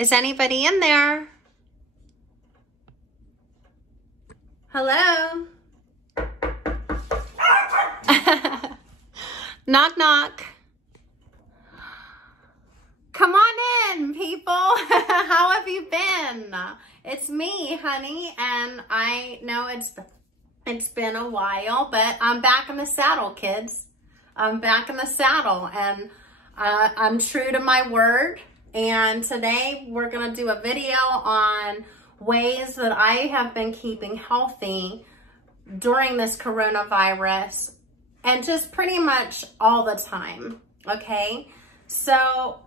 Is anybody in there? Hello? Knock, knock. Come on in, people. How have you been? It's me, honey, and I know it's been a while, but I'm back in the saddle, kids. I'm back in the saddle, and I'm true to my word. And today we're gonna do a video on ways that I have been keeping healthy during this coronavirus and just pretty much all the time, okay? So,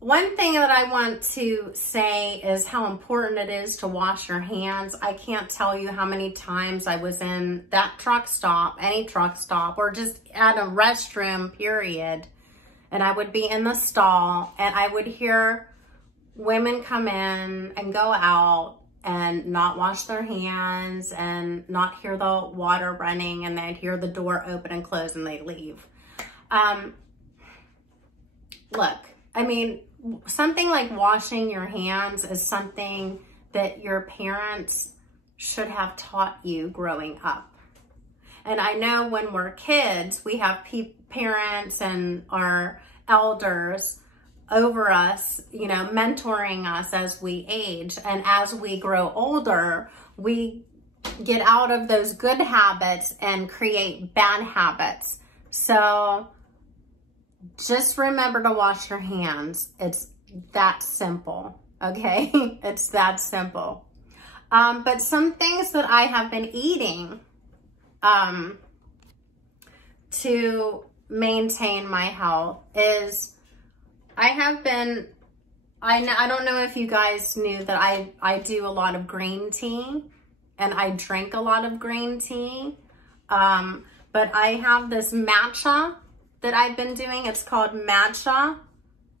one thing that I want to say is how important it is to wash your hands. I can't tell you how many times I was in that truck stop, any truck stop, or just at a restroom, period. And I would be in the stall and I would hear women come in and go out and not wash their hands and not hear the water running, and they'd hear the door open and close and they leave. Look, I mean, something like washing your hands is something that your parents should have taught you growing up. And I know when we're kids, we have parents and our elders over us, you know, mentoring us as we age. And as we grow older, we get out of those good habits and create bad habits. So just remember to wash your hands. It's that simple, okay? It's that simple. But some things that I have been eating to maintain my health is I don't know if you guys knew that I do a lot of green tea and I drink a lot of green tea. But I have this matcha that I've been doing. It's called matcha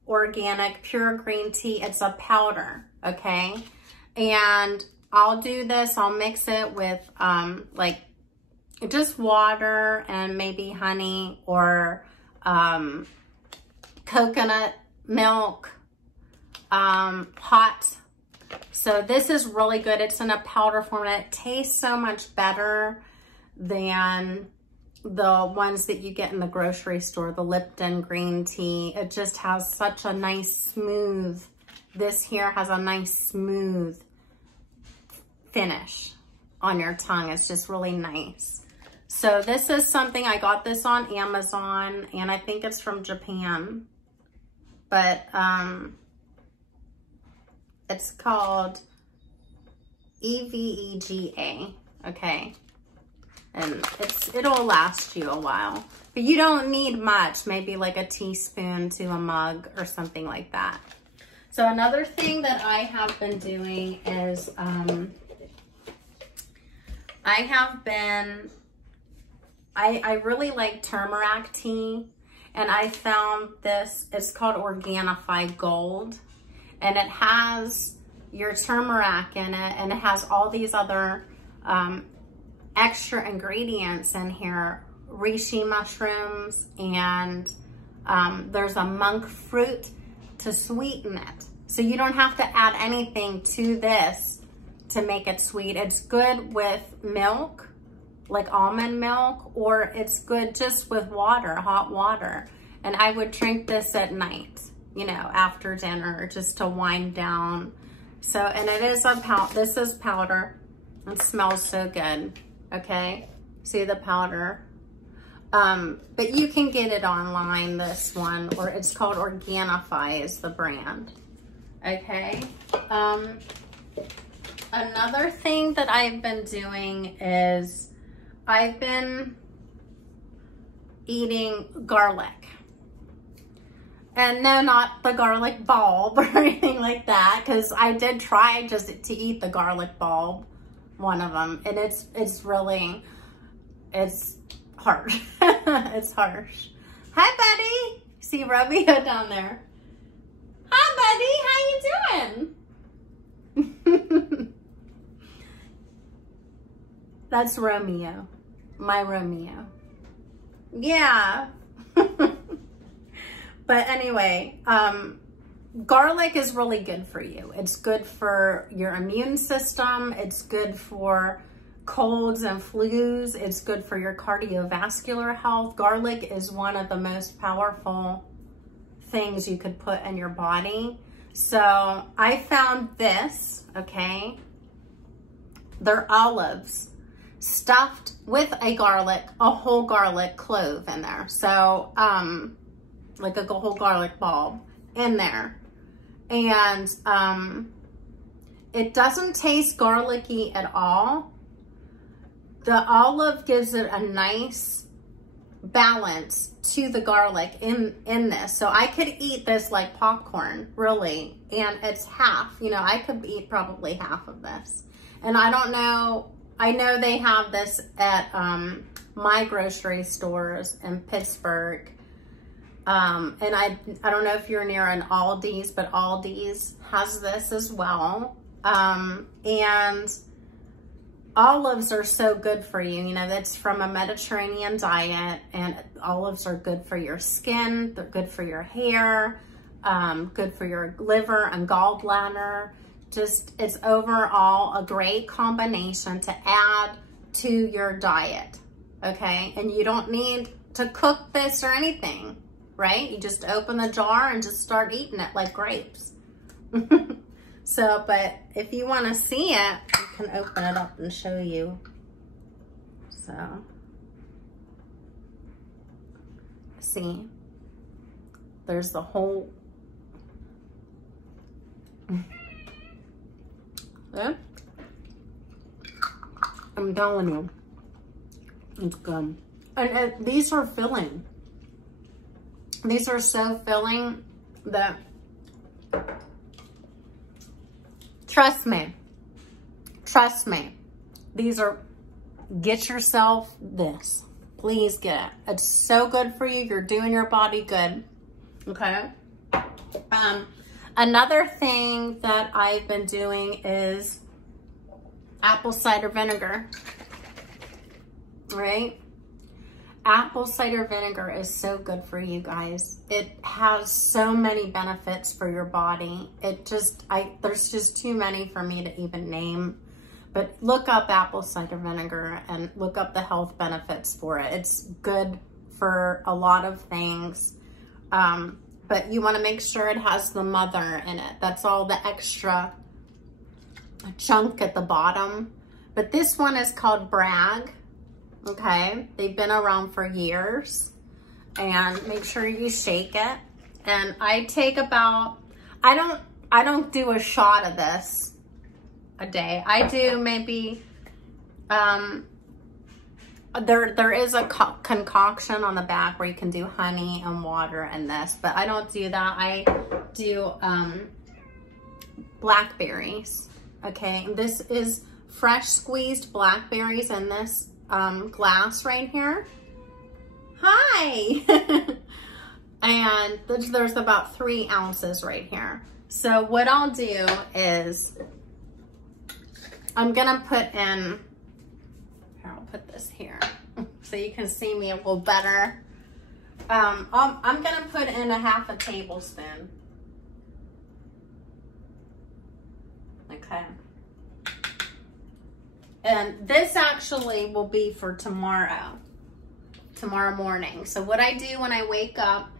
organic pure green tea. It's a powder, okay? And I'll do this, I'll mix it with like just water and maybe honey or coconut milk, hot. So this is really good. It's in a powder form and it tastes so much better than the ones that you get in the grocery store, the Lipton green tea. It just has such a nice smooth, this here has a nice smooth finish on your tongue. It's just really nice. So this is something, I got this on Amazon and I think it's from Japan, but it's called EVEGA, okay? And it'll last you a while, but you don't need much, maybe like a teaspoon to a mug or something like that. So another thing that I have been doing is I really like turmeric tea, and I found this, it's called Organifi Gold, and it has your turmeric in it, and it has all these other extra ingredients in here, reishi mushrooms, and there's a monk fruit to sweeten it. So you don't have to add anything to this to make it sweet. It's good with milk, like almond milk, or it's good just with water, hot water. And I would drink this at night, you know, after dinner, just to wind down. So, and it is this is powder. It smells so good, okay? See the powder? But you can get it online, this one, or it's called Organifi is the brand, okay? Another thing that I've been doing is I've been eating garlic. And no, not the garlic bulb or anything like that, because I did try just to eat the garlic bulb, one of them, and it's harsh. It's harsh. Hi, buddy. See Romeo down there. Hi, buddy. How you doing? That's Romeo. My Romeo. Yeah. But anyway, garlic is really good for you. It's good for your immune system. It's good for colds and flus. It's good for your cardiovascular health. Garlic is one of the most powerful things you could put in your body. So I found this, okay? They're olives stuffed with a whole garlic clove in there. So, like a whole garlic bulb in there. And it doesn't taste garlicky at all. The olive gives it a nice balance to the garlic in this. So I could eat this like popcorn, really. And it's half, you know, I could eat probably half of this. And I don't know, I know they have this at my grocery stores in Pittsburgh. And I don't know if you're near an Aldi's, but Aldi's has this as well. And olives are so good for you. You know, that's from a Mediterranean diet, and olives are good for your skin. They're good for your hair, good for your liver and gallbladder. Just, it's overall a great combination to add to your diet, okay? And you don't need to cook this or anything, right? You just open the jar and just start eating it like grapes. So, but if you want to see it, I can open it up and show you. So, see, there's the whole, yeah. I'm telling you, it's good. And these are filling. These are so filling that, trust me, these are, get yourself this. Please get it. It's so good for you. You're doing your body good, okay? Another thing that I've been doing is apple cider vinegar, right? Apple cider vinegar is so good for you guys. It has so many benefits for your body. It just, there's just too many for me to even name. But look up apple cider vinegar and look up the health benefits for it. It's good for a lot of things. But you want to make sure it has the mother in it. That's all the extra chunk at the bottom. But this one is called Bragg. Okay, they've been around for years. And make sure you shake it. And I take about, I don't do a shot of this a day. I do maybe, there is a concoction on the back where you can do honey and water and this, but I don't do that. I do blackberries. Okay, and this is fresh squeezed blackberries in this glass right here. Hi. And there's about 3 ounces right here. So what I'll do is I'm gonna put in, here, I'll put this here so you can see me a little better. I'm gonna put in a ½ tablespoon. Okay. And this actually will be for tomorrow morning. So what I do when I wake up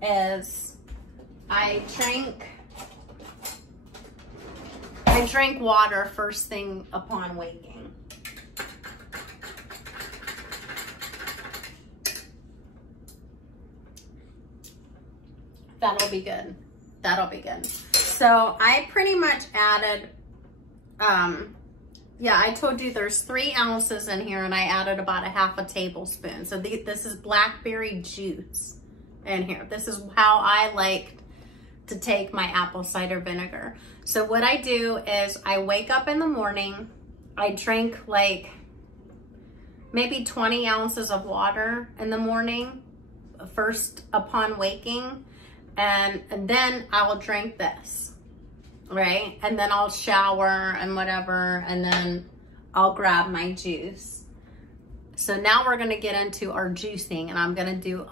is I drink water first thing upon waking. That'll be good. That'll be good. So I pretty much added, yeah, I told you there's 3 ounces in here, and I added about a ½ tablespoon. So this is blackberry juice in here. This is how I like to take my apple cider vinegar. So what I do is I wake up in the morning, I drink like maybe 20 ounces of water in the morning, first upon waking, and then I will drink this, right? And then I'll shower and whatever, and then I'll grab my juice. So now we're gonna get into our juicing, and I'm gonna do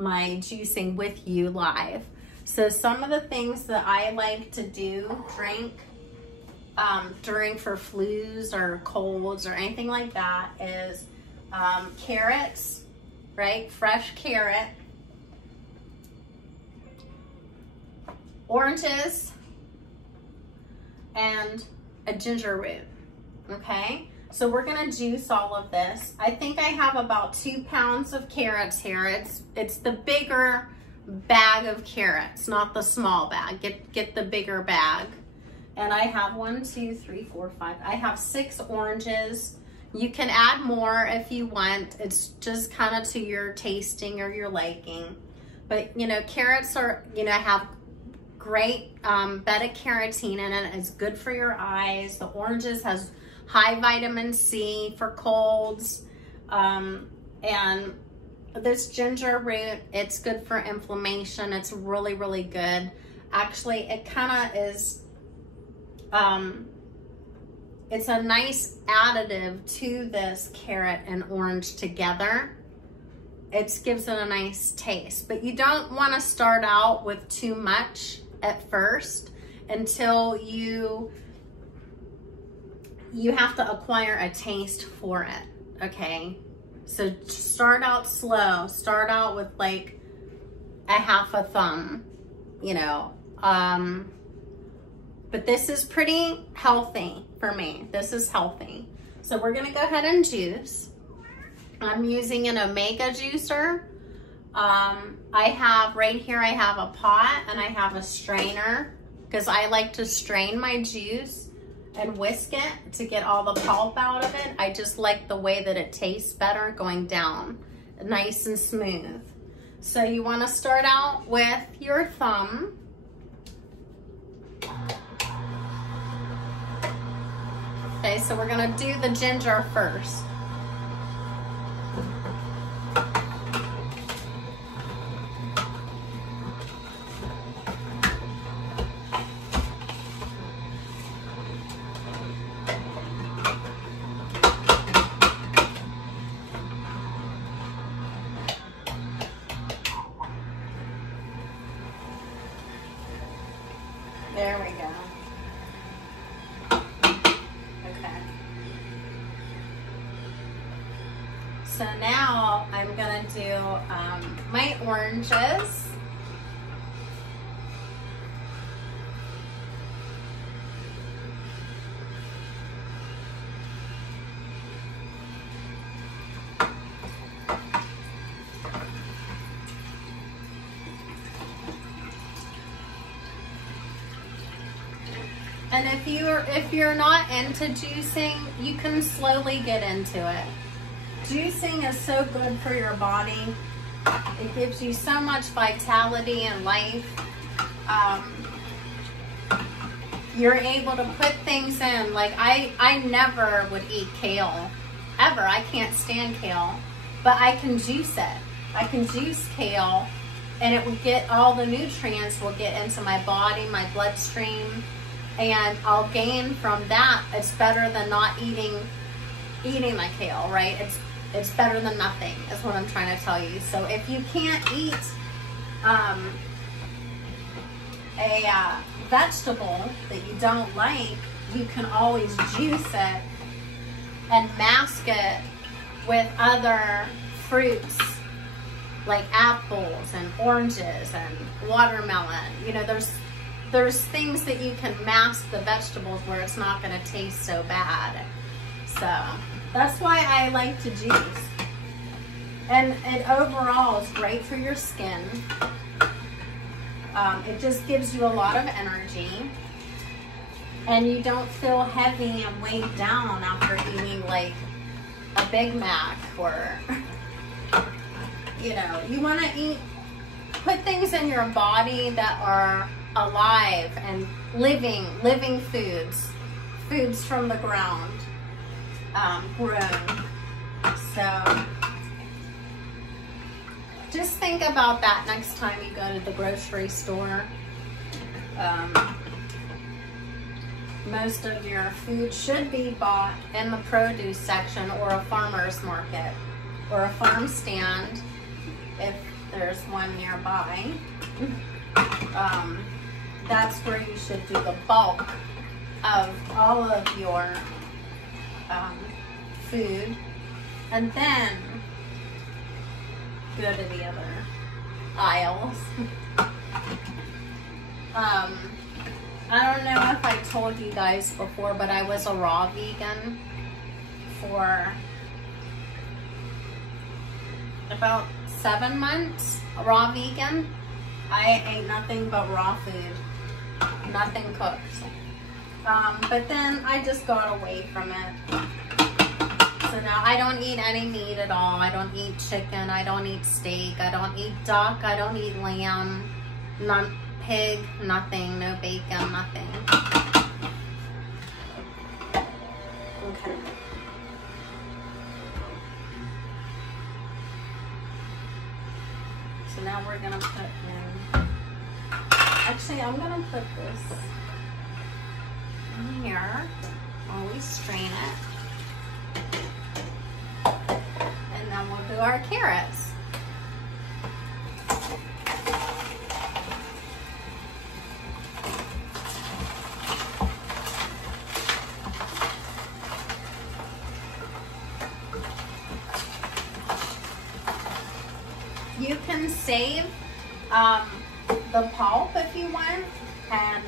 my juicing with you live. So some of the things that I like to drink during for flus or colds or anything like that is carrots, right? Fresh carrot, oranges, and a ginger root, okay? So we're gonna juice all of this. I think I have about 2 pounds of carrots here. It's the bigger bag of carrots, not the small bag. Get the bigger bag. And I have 1, 2, 3, 4, 5. I have 6 oranges. You can add more if you want. It's just kind of to your tasting or your liking. But you know, carrots are, you know, have great beta carotene in it. It's good for your eyes. The oranges has high vitamin C for colds. And this ginger root, it's good for inflammation. It's really, really good. Actually, it kind of is, it's a nice additive to this carrot and orange together. It gives it a nice taste, but you don't want to start out with too much at first until you have to acquire a taste for it, okay? So start out slow. Start out with like a half a thumb, you know. But this is pretty healthy for me. This is healthy. So we're gonna go ahead and juice. I'm using an Omega juicer. I have right here, I have a pot and I have a strainer because I like to strain my juice and whisk it to get all the pulp out of it. I just like the way that it tastes better going down, nice and smooth. So you want to start out with your thumb. Okay, so we're gonna do the ginger first. There we go. Okay. So now I'm gonna do my oranges. And if you're not into juicing, you can slowly get into it. Juicing is so good for your body. It gives you so much vitality and life. You're able to put things in, like I never would eat kale, ever. I can't stand kale, but I can juice it. I can juice kale and it will get all the nutrients will get into my body, my bloodstream, and I'll gain from that. It's better than not eating the kale, right? It's better than nothing is what I'm trying to tell you. So if you can't eat a vegetable that you don't like, you can always juice it and mask it with other fruits like apples and oranges and watermelon. You know, there's things that you can mask the vegetables where it's not going to taste so bad. So that's why I like to juice. And it overall is great for your skin. It just gives you a lot of energy. And you don't feel heavy and weighed down after eating like a Big Mac or, you know, you want to put things in your body that are alive and living foods from the ground, grown. So just think about that next time you go to the grocery store. Most of your food should be bought in the produce section or a farmer's market or a farm stand. there's one nearby. That's where you should do the bulk of all of your food, and then go to the other aisles. I don't know if I told you guys before, but I was a raw vegan for about 7 months. A raw vegan. I ate nothing but raw food, nothing cooked. But then I just got away from it. So now I don't eat any meat at all. I don't eat chicken. I don't eat steak. I don't eat duck. I don't eat lamb. None, pig, nothing. No bacon, nothing. Okay. So now we're gonna put in, actually I'm gonna put this in here while we strain it. And then we'll do our carrots. You can save the pulp if you want, and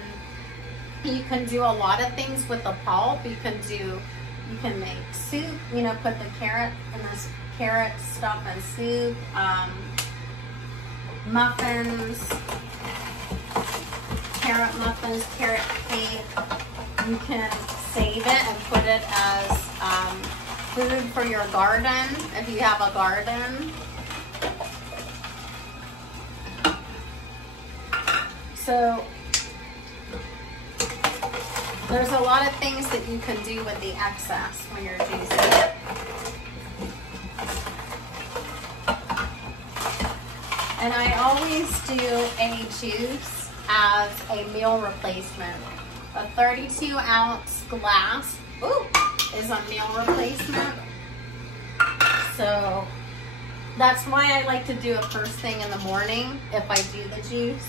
you can do a lot of things with the pulp. You can make soup, you know, put the carrot and this carrot stuff in soup, muffins, carrot muffins, carrot cake. You can save it and put it as food for your garden if you have a garden. So there's a lot of things that you can do with the excess when you're juicing it. And I always do a juice as a meal replacement. A 32-ounce glass is a meal replacement. So that's why I like to do it first thing in the morning if I do the juice.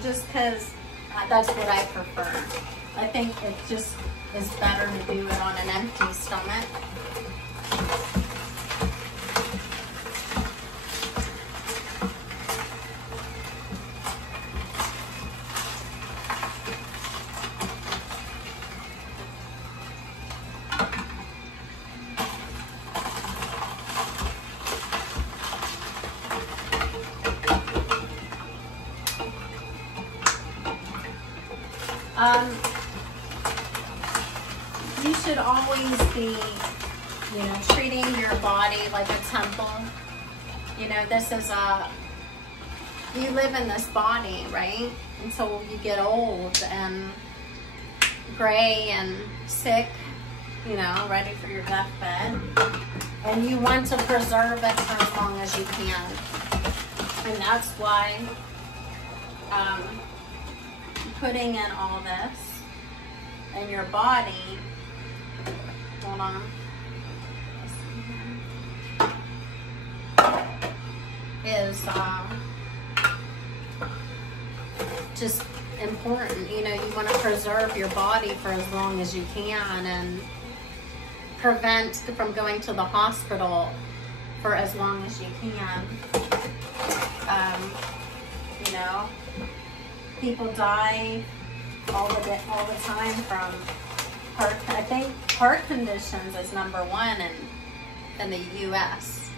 Just because that's what I prefer. I think it just is better to do it on an empty stomach. You should always be, you know, treating your body like a temple. You know, this is you live in this body, right? Until you get old and gray and sick, you know, ready for your deathbed. And you want to preserve it for as long as you can. And that's why putting in all this in your body, hold on, is just important. You know, you want to preserve your body for as long as you can and prevent from going to the hospital for as long as you can. You know, people die all the time from heart conditions is #1 in the U.S.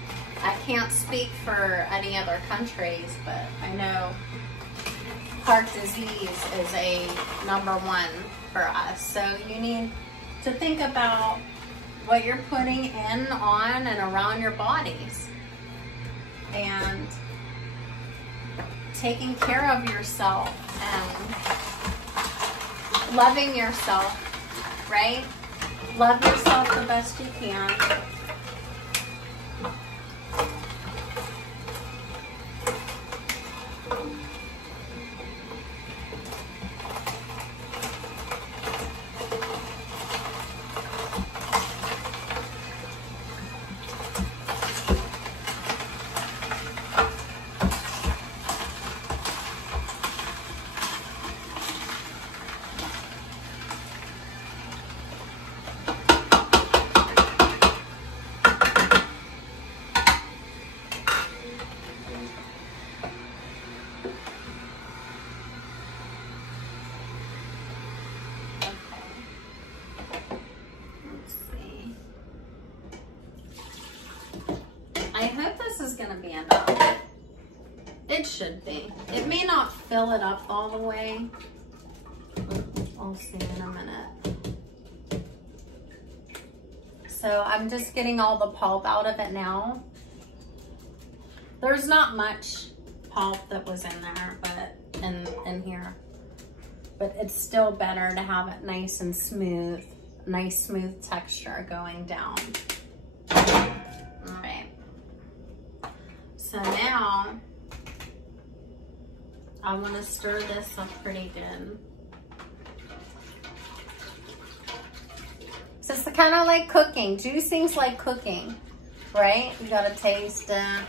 I can't speak for any other countries, but I know heart disease is a #1 for us. So you need to think about what you're putting in, on, and around your bodies, and taking care of yourself and loving yourself, right? Love yourself the best you can. be enough. It should be. It may not fill it up all the way. I'll see in a minute. So I'm just getting all the pulp out of it now. There's not much pulp that was in there, but in here. But it's still better to have it nice and smooth. Nice smooth texture going down. All right. So now I want to stir this up pretty good. So it's kind of like cooking. Juicing's like cooking, right? You gotta taste it.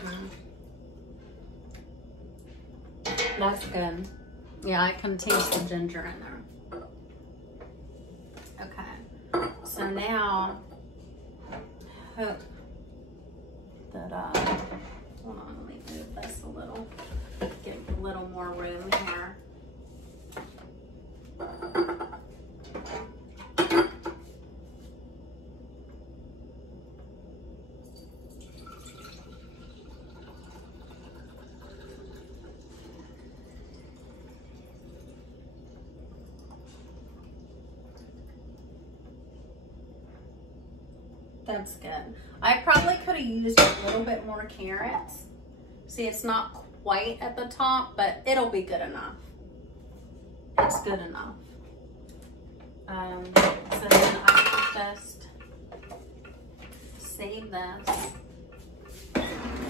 That's good. Yeah, I can taste the ginger in there. Okay. So now, hope that, hold on, let me move this a little. Get a little more room here. That's good. I probably could have used a little bit more carrots. See, it's not quite at the top, but it'll be good enough. It's good enough. So then I can just save this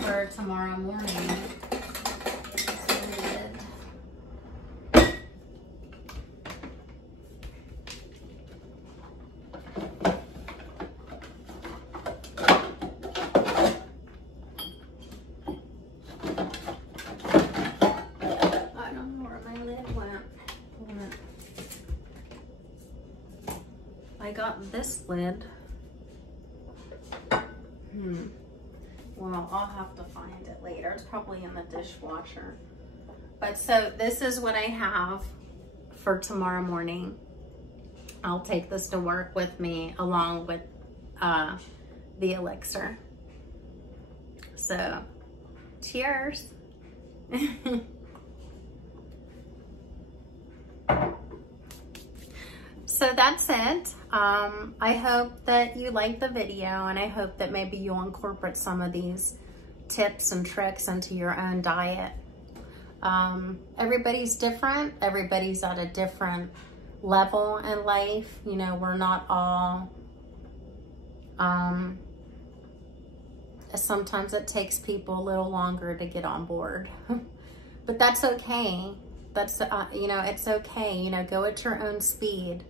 for tomorrow morning. I got this lid. Well, I'll have to find it later. It's probably in the dishwasher. But so this is what I have for tomorrow morning. I'll take this to work with me along with the elixir. So, cheers. So that's it. I hope that you like the video, and I hope that maybe you'll incorporate some of these tips and tricks into your own diet. Everybody's different. Everybody's at a different level in life. You know, we're not all, sometimes it takes people a little longer to get on board, but that's okay. That's, you know, it's okay. You know, go at your own speed.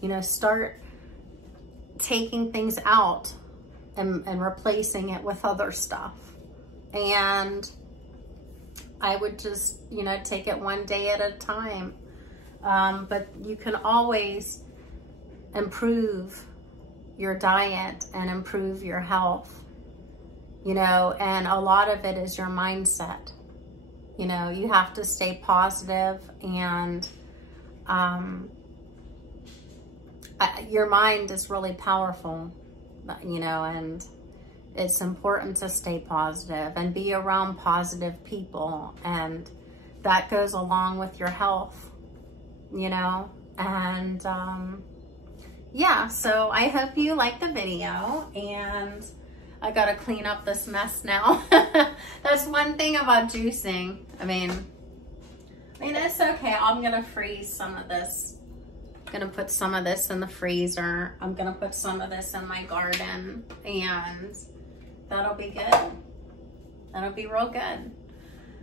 You know, start taking things out and replacing it with other stuff. And I would just, you know, take it one day at a time. But you can always improve your diet and improve your health, you know, and a lot of it is your mindset. You know, you have to stay positive, and your mind is really powerful, you know, and it's important to stay positive and be around positive people, and that goes along with your health, you know. And yeah, so I hope you like the video, and I gotta clean up this mess now. That's one thing about juicing. I mean, it's okay. I'm gonna freeze some of this. I'm gonna put some of this in the freezer. I'm gonna put some of this in my garden, and that'll be good. That'll be real good.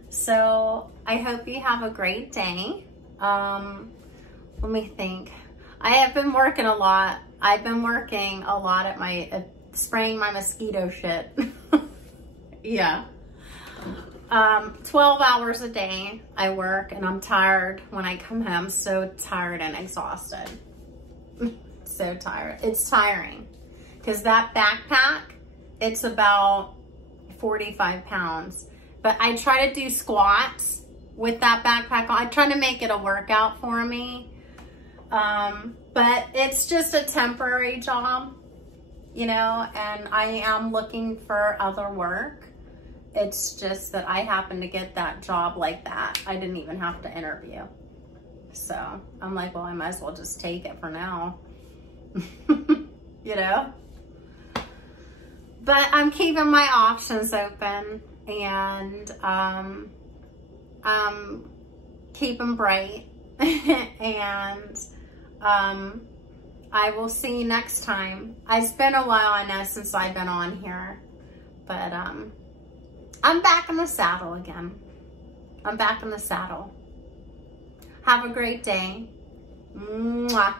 So I hope you have a great day. Let me think. I have been working a lot. I've been working a lot at my, spraying my mosquito shit. Yeah. 12 hours a day I work, and I'm tired when I come home. So tired and exhausted. So tired. It's tiring. Because that backpack, it's about 45 pounds. But I try to do squats with that backpack on. I try to make it a workout for me. But it's just a temporary job, you know, and I am looking for other work. it's just that I happened to get that job like that. I didn't even have to interview. So I'm like, well, I might as well just take it for now. You know? But I'm keeping my options open, and keep them bright. And I will see you next time. It's been a while, I know, since I've been on here. But I'm back in the saddle again. I'm back in the saddle. Have a great day. Mwah.